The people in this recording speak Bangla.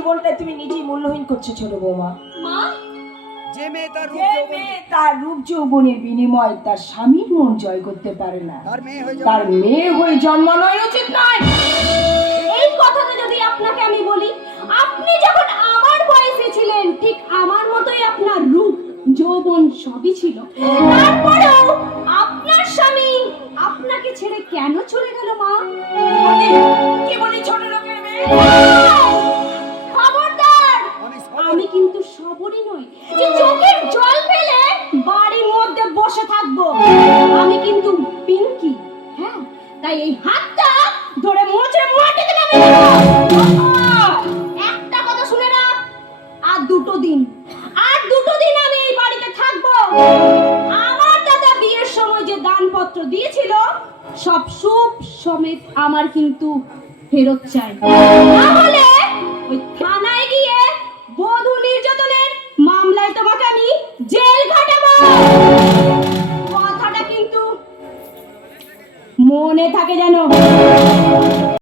জীবনটা তুমি নিজেই মূল্যহীন করছো ছোট বৌমা। মা, যে মেয়ে তার রূপ যৌবনের বিনিময় তার স্বামীর মন জয় করতে পারে না, তার মেয়ে হয়ে জন্মানোই উচিত নয়। এই কথাটা যদি আপনাকে আমি বলি, আপনি যখন আমার বয়সে ছিলেন ঠিক আমার মতোই আপনার রূপ যৌবন সবই ছিল, তারপরেও আপনার স্বামী আপনাকে ছেড়ে কেন চলে গেল মা? কি বলি ছোট লোকের মেয়ে? খবরদার, আমি কিন্তু সবরই নই যে চোখের জল ফেলে বাড়ির মধ্যে বসে থাকবো। আমি কিন্তু পিঙ্কি, হ্যাঁ, তাই এই হাতটা ধরে মোচে মাটিতে নামিয়ে দেবো। একটা কথা শুনে না, আর দুটো দিন আমি এই বাড়িতে থাকবো। আমার দাদা বিয়ের সময় যে দানপত্র দিয়েছিল সব সুপ সমেত আমার কিন্তু ফেরত চাই, না হলে ওই থানায় গিয়ে বধূ নির্যাতনের মামলায় তোমাকে আমি জেল খাটাবো। কথাটা কিন্তু মনে থাকে যেন।